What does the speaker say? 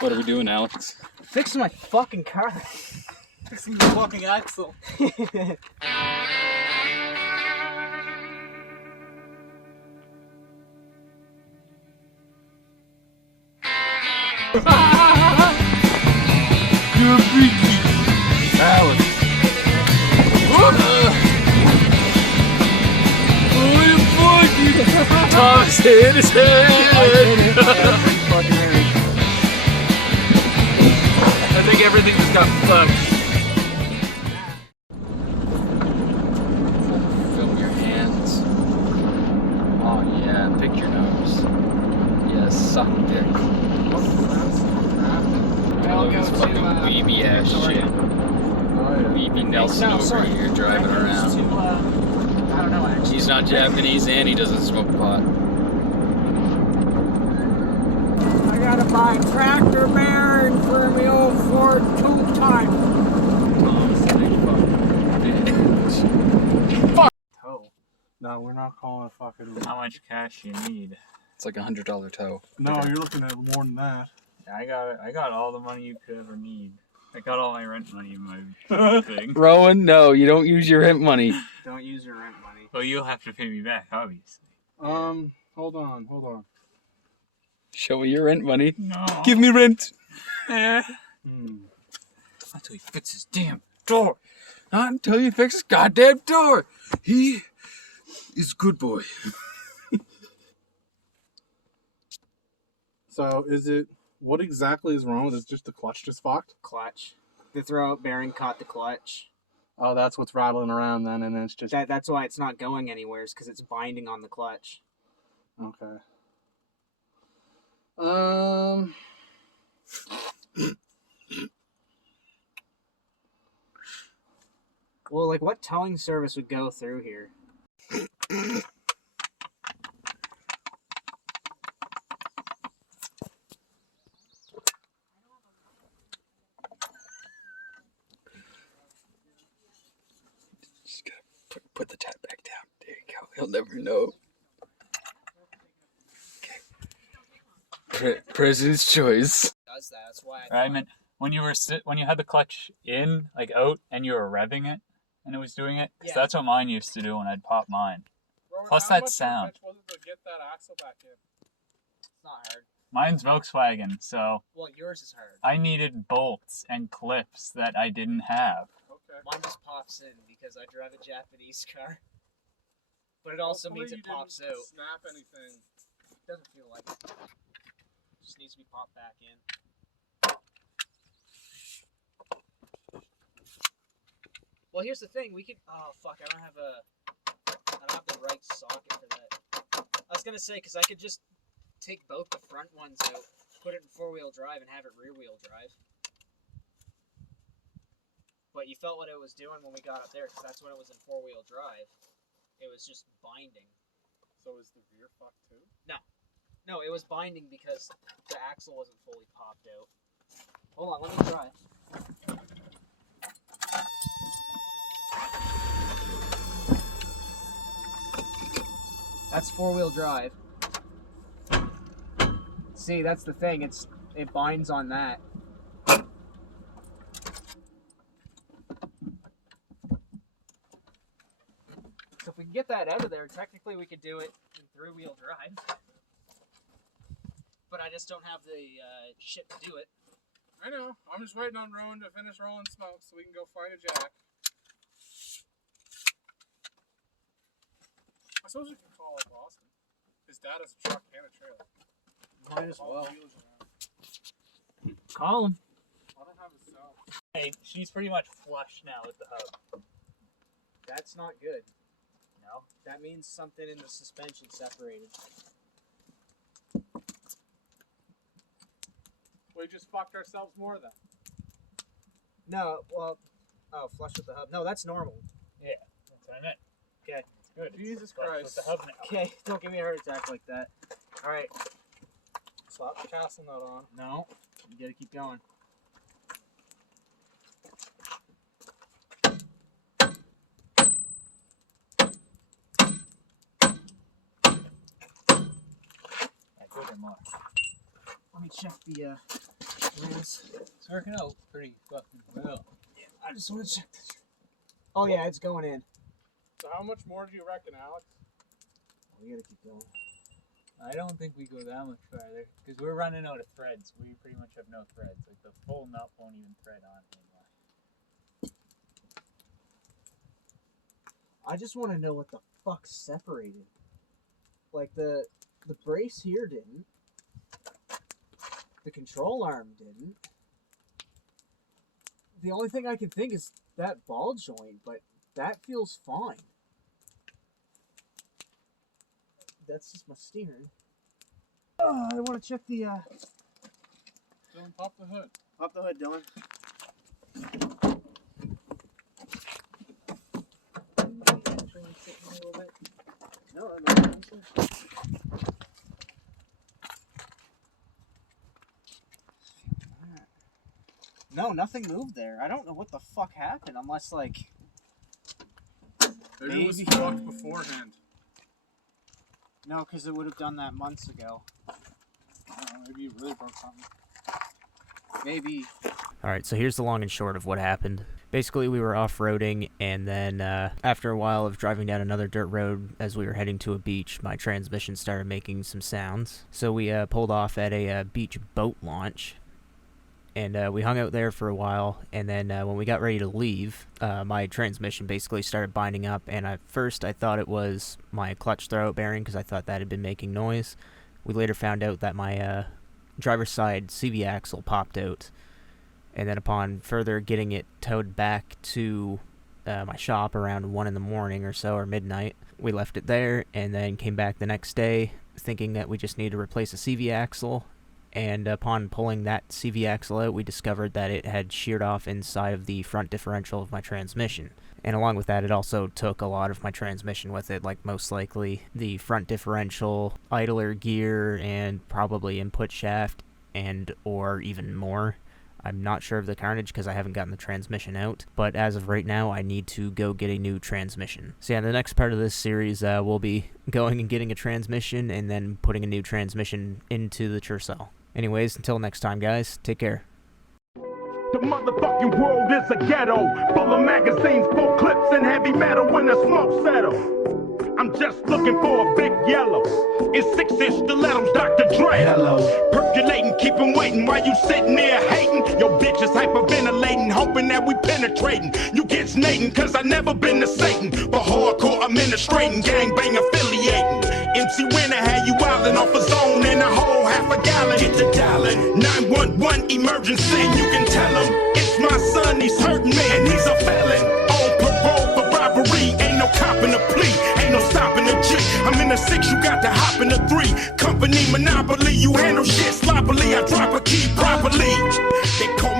What are we doing, Alex? Fixing my fucking car. Fixing the fucking axle. You're freaky, Alex. Tom's hit his head. I think everything just got fucked. Film your hands. Oh yeah, pick your nose. Yeah, suck dick. I'll go This to, fucking weeby ass shit. Weeby Nelson over here driving around. I don't know actually. He's not Japanese and he doesn't smoke pot. I gotta buy tractor bearing for my old Ford two-time. Fuck! Tow. No, we're not calling it fucking. How much cash you need? It's like $100 tow. No, you're looking at more than that. I got all the money you could ever need. I got all my rent money in my thing. Rowan, no, you don't use your rent money. Don't use your rent money. Well, you'll have to pay me back, obviously. Hold on. Show me your rent money. No. Give me rent. Until he fixes his damn door. Not until you fix his goddamn door. He is a good boy. So, what exactly is wrong with it? Is just the clutch just fucked? Clutch. The throwout bearing caught the clutch. Oh, that's what's rattling around then, and it's just... That's why it's not going anywhere, is because it's binding on the clutch. Okay. Well, like, what towing service would go through here? Just gotta put the tap back down. There you go. He'll never know. Okay. President's choice. Does that? That's why I meant when you had the clutch in, like out, and you were revving it, and it was doing it. 'Cause Yeah. that's what mine used to do when I'd pop mine. Rowan, Plus how that much sound. was it to get that axle back in? It's not hard. Mine's Volkswagen, so Well, yours is hard. I needed bolts and clips that I didn't have. Okay. Mine just pops in because I drive a Japanese car. But it also Hopefully means you it pops didn't out. snap anything. Doesn't feel like it. Just needs to be popped back in. Well, here's the thing. We could. Oh fuck! I don't have the right socket for that. I was gonna say because I could just take both the front ones out, put it in 4-wheel drive, and have it rear-wheel drive. But you felt what it was doing when we got up there, because that's when it was in 4-wheel drive. It was just binding. So is the rear fucked too? No, it was binding because the axle wasn't fully popped out. Hold on, let me try. That's 4-wheel drive. See, that's the thing. It binds on that. So if we can get that out of there, technically we could do it in 3-wheel drive. But I just don't have the shit to do it. I know. I'm just waiting on Rowan to finish rolling smoke so we can go find a jack. I suppose we can call up Austin. His dad has a truck and a trailer. Might as All well. the wheels around. Call him. I don't have his cell. Hey, she's pretty much flush now with the hub. That's not good. No? That means something in the suspension separated. We just fucked ourselves more then. No, well, oh, flush with the hub. No, that's normal. Yeah, that's what I meant. Okay. It's good. Jesus It's flush Christ. with the hub now. Okay, don't give me a heart attack like that. All right. Slap the castle nut on. No, you gotta keep going. I feel so much. Let me check the rims. It's working out pretty fucking well. I just want to check this. Oh yeah, it's going in. So how much more do you reckon, Alex? We gotta keep going. I don't think we go that much farther because we're running out of threads. We pretty much have no threads. Like the full nut won't even thread on anymore. I just want to know what the fuck separated. Like the brace here didn't. The control arm didn't. The only thing I can think is that ball joint, but that feels fine. That's just my steering. Oh, I want to check the Dylan, pop the hood. Pop the hood, Dylan. No, no, nothing moved there. I don't know what the fuck happened, unless like Maybe it was fucked beforehand. no, because it would have done that months ago. I don't know, maybe you really broke something. Maybe. Alright, so here's the long and short of what happened. Basically, we were off-roading, and then after a while of driving down another dirt road as we were heading to a beach, my transmission started making some sounds. So we pulled off at a beach boat launch, and we hung out there for a while, and then when we got ready to leave, my transmission basically started binding up, and at first I thought it was my clutch throwout bearing because I thought that had been making noise. We later found out that my driver's side CV axle popped out, and then upon further getting it towed back to my shop around 1 in the morning or so, or midnight, we left it there and then came back the next day thinking that we just needed to replace a CV axle, and upon pulling that CV axle out, we discovered that it had sheared off inside of the front differential of my transmission. And along with that, it also took a lot of my transmission with it, like most likely the front differential, idler gear, and probably input shaft, and or even more. I'm not sure of the Carnage because I haven't gotten the transmission out, but as of right now, I need to go get a new transmission. So yeah, the next part of this series, we'll be going and getting a transmission and then putting a new transmission into the Tercel. Anyways, until next time, guys, take care. The motherfucking world is a ghetto, full of magazines, full clips, and heavy metal when the smoke settles. I'm just looking for a big yellow. It's 6-inch stilettos, Dr. Dre. Hello. Percolating, keep 'em waiting while you sitting there hating. Your bitch is hyperventilating, hoping that we penetrating. You get snating, cause I never been to Satan. But hardcore administrating, gangbang affiliating. MC Winner had you wildin' off a zone and a whole half a gallon. Get the dialing, 911 emergency. You can tell him, it's my son, he's hurting me, and he's a felon. On parole for robbery, ain't no cop in the plea. Ain't no stopping the G. I'm in the 6, you got to hop in the 3. Company monopoly, you handle shit sloppily. I drop a key properly. They call